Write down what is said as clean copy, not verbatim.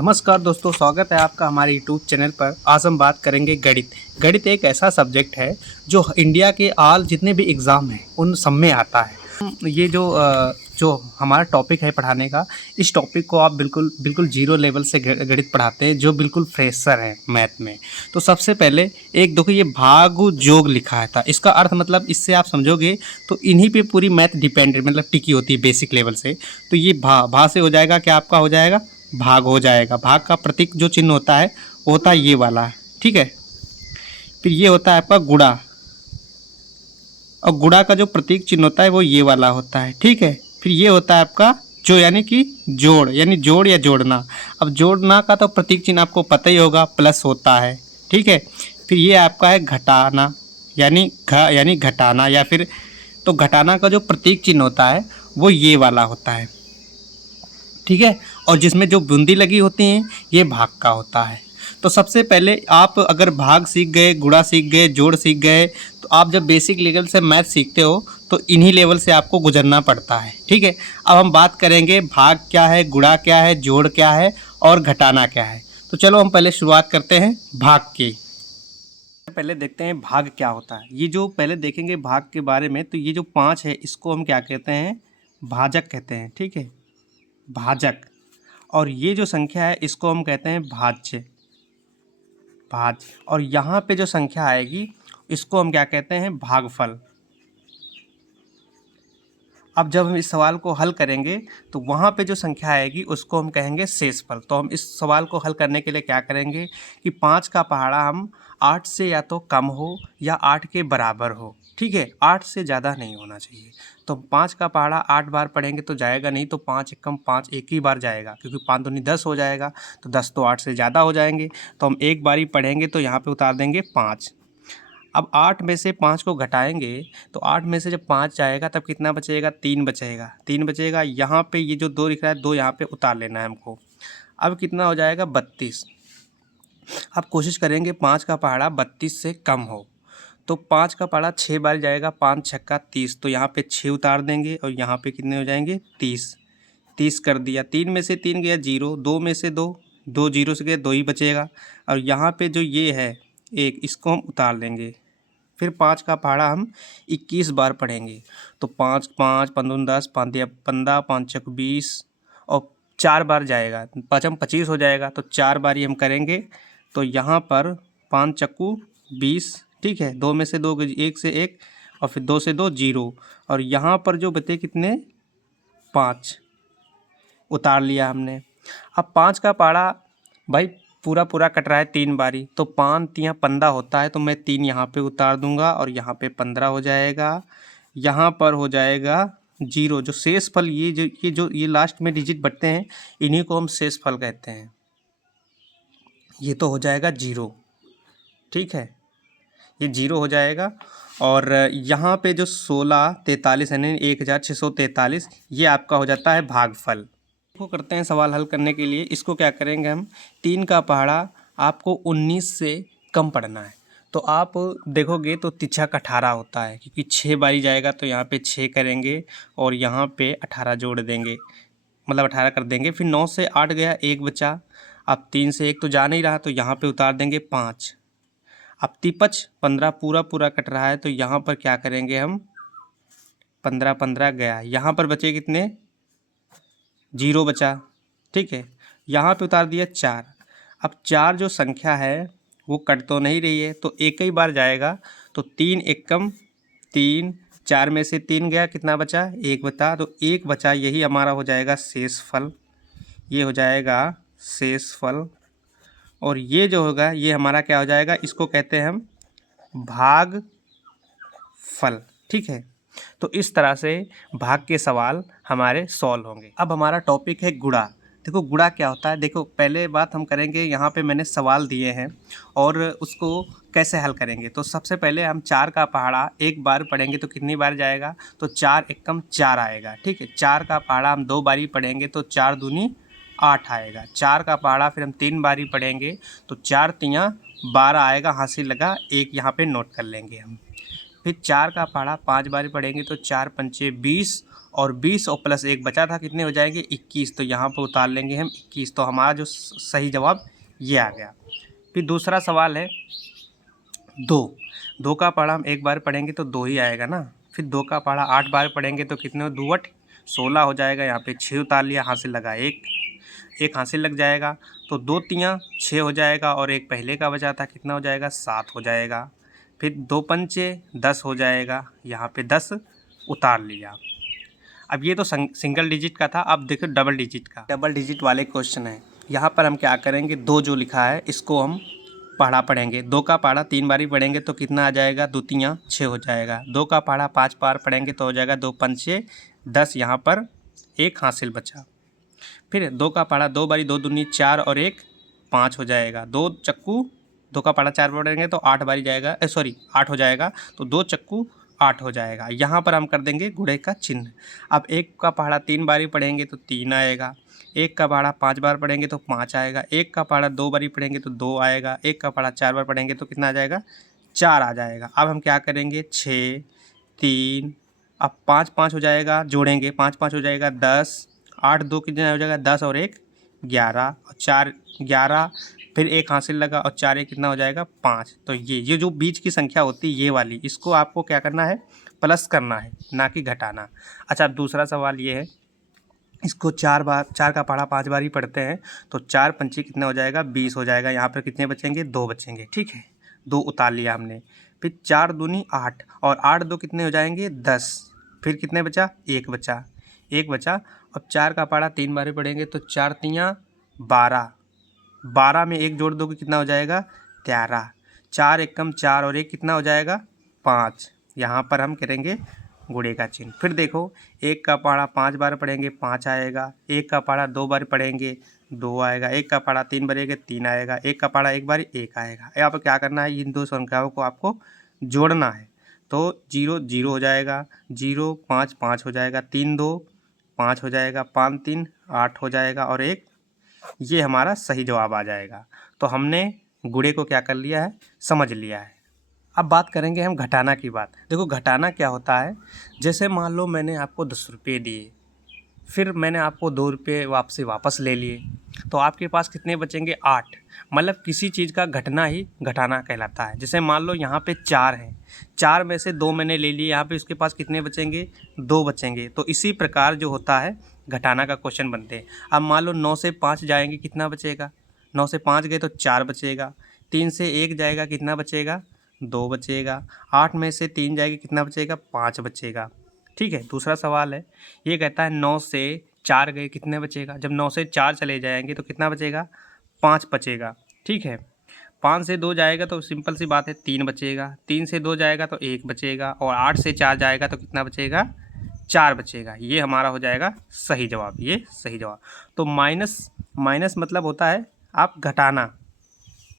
नमस्कार दोस्तों, स्वागत है आपका हमारे यूट्यूब चैनल पर। आज हम बात करेंगे गणित। गणित एक ऐसा सब्जेक्ट है जो इंडिया के ऑल जितने भी एग्ज़ाम हैं उन सब में आता है। ये जो हमारा टॉपिक है पढ़ाने का, इस टॉपिक को आप बिल्कुल बिल्कुल जीरो लेवल से गणित पढ़ाते हैं जो बिल्कुल फ्रेशर हैं मैथ में। तो सबसे पहले एक देखो, ये भाग जोग लिखा है था, इसका अर्थ मतलब इससे आप समझोगे तो इन्हीं पे पूरी मैथ डिपेंडेंट मतलब टिकी होती है बेसिक लेवल से। तो ये भा से हो जाएगा, क्या आपका हो जाएगा, भाग हो जाएगा। भाग का प्रतीक जो चिन्ह होता है वो होता है ये वाला, ठीक है। फिर ये होता है आपका गुणा, और गुणा का जो प्रतीक चिन्ह होता है वो ये वाला होता है, ठीक है। फिर ये होता है आपका जो यानी कि जोड़, यानी जोड़ या जोड़ना। अब जोड़ना का तो प्रतीक चिन्ह आपको पता ही होगा, प्लस होता है, ठीक है। फिर ये आपका है घटाना, यानी घटाना, या फिर तो घटाना का जो प्रतीक चिन्ह होता है वो ये वाला होता है, ठीक है। और जिसमें जो बूंदी लगी होती हैं ये भाग का होता है। तो सबसे पहले आप अगर भाग सीख गए, गुणा सीख गए, जोड़ सीख गए, तो आप जब बेसिक लेवल से मैथ सीखते हो तो इन्हीं लेवल से आपको गुजरना पड़ता है, ठीक है। अब हम बात करेंगे भाग क्या है, गुणा क्या है, जोड़ क्या है और घटाना क्या है। तो चलो हम पहले शुरुआत करते हैं भाग की। पहले देखते हैं भाग क्या होता है। ये जो पहले देखेंगे भाग के बारे में, तो ये जो 5 है इसको हम क्या कहते हैं, भाजक कहते हैं, ठीक है, भाजक। और ये जो संख्या है इसको हम कहते हैं भाज्य, भाज्य। और यहाँ पे जो संख्या आएगी इसको हम क्या कहते हैं, भागफल। अब जब हम इस सवाल को हल करेंगे तो वहाँ पे जो संख्या आएगी उसको हम कहेंगे शेषफल। तो हम इस सवाल को हल करने के लिए क्या करेंगे कि 5 का पहाड़ा हम 8 से या तो कम हो या 8 के बराबर हो, ठीक है, 8 से ज़्यादा नहीं होना चाहिए। तो 5 का पहाड़ा 8 बार पढ़ेंगे तो जाएगा नहीं, तो 5 एकम 5 एक ही बार जाएगा, क्योंकि 5 दूनी 10 हो जाएगा, तो 10 तो 8 से ज़्यादा हो जाएंगे। तो हम एक बार ही पढ़ेंगे तो यहाँ पे उतार देंगे 5। अब 8 में से 5 को घटाएंगे तो 8 में से जब 5 जाएगा तब कितना बचेगा, 3 बचेगा, 3 बचेगा। यहाँ पे ये जो 2 लिख रहा है 2 यहाँ पे उतार लेना है हमको। अब कितना हो जाएगा, 32। अब कोशिश करेंगे 5 का पहाड़ा 32 से कम हो। तो 5 का पहाड़ा 6 बार जाएगा, 5 छक्का 30, तो यहाँ पे 6 उतार देंगे और यहाँ पे कितने हो जाएंगे, 30। 30 कर दिया, 3 में से 3 गया 0, 2 में से 2, 2 0 से गए 2 ही बचेगा। और यहाँ पे जो ये है 1, इसको हम उतार लेंगे। फिर 5 का पहाड़ा हम 21 बार पढ़ेंगे। तो 5 5 15 10, 5 दिया 15, 5 छक 20, और 4 बार जाएगा, 5 25 हो जाएगा। तो 4 बार ही हम करेंगे। तो यहाँ पर 5 चक्कू 20, ठीक है, 2 में से 2 1 से 1, और फिर 2 से 2 0, और यहाँ पर जो बचे कितने, 5 उतार लिया हमने। अब 5 का पहाड़ा भाई पूरा पूरा कट रहा है 3 बारी, तो 5 तियाँ 15 होता है, तो मैं 3 यहाँ पे उतार दूंगा और यहाँ पे 15 हो जाएगा। यहाँ पर हो जाएगा 0। जो शेष फल ये लास्ट में डिजिट बढ़ते हैं इन्हीं को हम शेष फल कहते हैं। ये तो हो जाएगा 0, ठीक है, ये 0 हो जाएगा। और यहाँ पे जो 16 43 यानी 1643, ये आपका हो जाता है भागफल। को करते हैं सवाल हल करने के लिए। इसको क्या करेंगे हम, 3 का पहाड़ा आपको 19 से कम पढ़ना है। तो आप देखोगे तो तिछक 18 होता है, क्योंकि 6 बारी जाएगा तो यहाँ पे 6 करेंगे और यहाँ पे 18 जोड़ देंगे, मतलब 18 कर देंगे। फिर 9 से 8 गया, 1 बचा। अब 3 से 1 तो जा नहीं रहा, तो यहाँ पे उतार देंगे 5। अब तिपच 15 पूरा पूरा कट रहा है, तो यहाँ पर क्या करेंगे हम, 15 15 गया, यहाँ पर बचे कितने, 0 बचा, ठीक है। यहाँ पे उतार दिया 4। अब 4 जो संख्या है वो कट तो नहीं रही है, तो एक ही बार जाएगा। तो 3 एकम 3, 4 में से 3 गया, कितना बचा, 1 बचा, तो 1 बचा, यही हमारा हो जाएगा शेषफल। ये हो जाएगा शेषफल। और ये जो होगा ये हमारा क्या हो जाएगा, इसको कहते हैं हम भागफल, ठीक है। तो इस तरह से भाग के सवाल हमारे सॉल्व होंगे। अब हमारा टॉपिक है गुणा। देखो गुणा क्या होता है, देखो पहले बात हम करेंगे, यहाँ पे मैंने सवाल दिए हैं और उसको कैसे हल करेंगे। तो सबसे पहले हम 4 का पहाड़ा एक बार पढ़ेंगे तो कितनी बार जाएगा, तो 4 एकम 4 आएगा, ठीक है। 4 का पहाड़ा हम 2 बारी पढ़ेंगे तो 4 दूनी 8 आएगा। 4 का पहाड़ा फिर हम 3 बारी पढ़ेंगे तो 4 तियाँ 12 आएगा, हासिल लगा, एक यहाँ पे नोट कर लेंगे हम। फिर 4 का पहाड़ा 5 बारी पढ़ेंगे तो 4 पंचे 20, और 20 और प्लस 1 बचा था, कितने हो जाएंगे 21। तो यहाँ पर उतार लेंगे हम 21। तो हमारा जो सही जवाब ये आ गया। फिर दूसरा सवाल है 2 का पहाड़ा हम एक बार पढ़ेंगे तो 2 ही आएगा ना। फिर 2 का पहाड़ा 8 बार पढ़ेंगे तो कितने 2 8 16 हो जाएगा। यहाँ पे 6 उतार लिया, हासिल लगा एक हासिल लग जाएगा। तो 2 3 6 हो जाएगा और एक पहले का बचा था, कितना हो जाएगा 7 हो जाएगा। फिर 2 पंचे 10 हो जाएगा, यहाँ पे 10 उतार लिया। अब ये तो सिंगल डिजिट का था, अब देखो डबल डिजिट का। डबल डिजिट वाले क्वेश्चन है। यहाँ पर हम क्या करेंगे, 2 जो लिखा है इसको हम पहाड़ा पढ़ेंगे। 2 का पहाड़ा 3 बारी पढ़ेंगे तो कितना आ जाएगा 2 3 6 हो जाएगा। 2 का पहाड़ा 5 बार पढ़ेंगे तो हो जाएगा 2 पंचे 10, यहाँ पर एक हासिल बचा। फिर 2 का पहाड़ा 2 बारी 2 दूनी 4 और 1 5 हो जाएगा। 2 चक्कू 2 का पहाड़ा 4 बार पढ़ेंगे तो 8 बारी जाएगा, 8 हो जाएगा। तो 2 चक्कू 8 हो जाएगा। यहाँ पर हम कर देंगे गुणे का चिन्ह। अब 1 का पहाड़ा 3 बारी पढ़ेंगे तो 3 आएगा। 1 का पहाड़ा 5 बार पढ़ेंगे तो 5 आएगा। 1 का पहाड़ा 2 बारी पढ़ेंगे तो 2 आएगा। 1 का पहाड़ा 4 बार पढ़ेंगे तो कितना आ जाएगा 4 आ जाएगा। अब हम क्या करेंगे 6 3, अब 5 5 हो जाएगा, जोड़ेंगे 5 5 हो जाएगा 10, 8 2 कितना हो जाएगा 10 और 1 11 और 4 11, फिर एक हासिल लगा और 4 1 कितना हो जाएगा 5। तो ये जो बीच की संख्या होती है ये वाली, इसको आपको क्या करना है प्लस करना है, ना कि घटाना। अच्छा, अब दूसरा सवाल ये है, इसको 4 का पहाड़ा 5 बार ही पढ़ते हैं तो 4 पंचे कितना हो जाएगा 20 हो जाएगा। यहाँ पर कितने बचेंगे 2 बचेंगे, ठीक है 2 उतार लिया हमने। फिर 4 दूनी 8 और 8 2 कितने हो जाएंगे 10, फिर कितने बचा 1 बचा। अब 4 का पहाड़ा 3 बार पढ़ेंगे तो 4 3 12, 12 में 1 जोड़ दोगे कितना हो जाएगा 13, 4 1 कम 4 और 1 कितना हो जाएगा 5। यहाँ पर हम करेंगे गुणे का चिन्ह। फिर देखो 1 का पहाड़ा 5 बार पढ़ेंगे 5 आएगा। 1 का पहाड़ा 2 बार पढ़ेंगे 2 आएगा। 1 का पहाड़ा 3 बार 3 आएगा। 1 का पहाड़ा 1 बार 1 आएगा। यहाँ पर क्या करना है, इन दो संख्याओं को आपको जोड़ना है। तो 0 0 हो जाएगा, 0 5 5 हो जाएगा, 3 2 5 हो जाएगा, 5 3 8 हो जाएगा और 1, ये हमारा सही जवाब आ जाएगा। तो हमने गुणे को क्या कर लिया है, समझ लिया है। अब बात करेंगे हम घटाना की बात। देखो घटाना क्या होता है, जैसे मान लो मैंने आपको 10 रुपये दिए, फिर मैंने आपको 2 रुपये वापस ले लिए, तो आपके पास कितने बचेंगे 8। मतलब किसी चीज़ का घटना ही घटाना कहलाता है। जैसे मान लो यहाँ पे 4 हैं, 4 में से 2 मैंने ले लिए, यहाँ पे उसके पास कितने बचेंगे 2 बचेंगे। तो इसी प्रकार जो होता है घटाना का क्वेश्चन बनते हैं। अब मान लो 9 से 5 जाएंगे, कितना बचेगा 9 से 5 गए तो 4 बचेगा। 3 से 1 जाएगा, कितना बचेगा 2 बचेगा। 8 में से 3 जाएगी, कितना बचेगा 5 बचेगा। ठीक है, दूसरा सवाल है, ये कहता है 9 से 4 गए कितने बचेगा। जब 9 से 4 चले जाएंगे तो कितना बचेगा 5 बचेगा। ठीक है, 5 से 2 जाएगा तो सिंपल सी बात है 3 बचेगा। 3 से 2 जाएगा तो 1 बचेगा और 8 से 4 जाएगा तो कितना बचेगा 4 बचेगा। ये हमारा हो जाएगा सही जवाब, ये सही जवाब। तो माइनस मतलब होता है आप घटाना,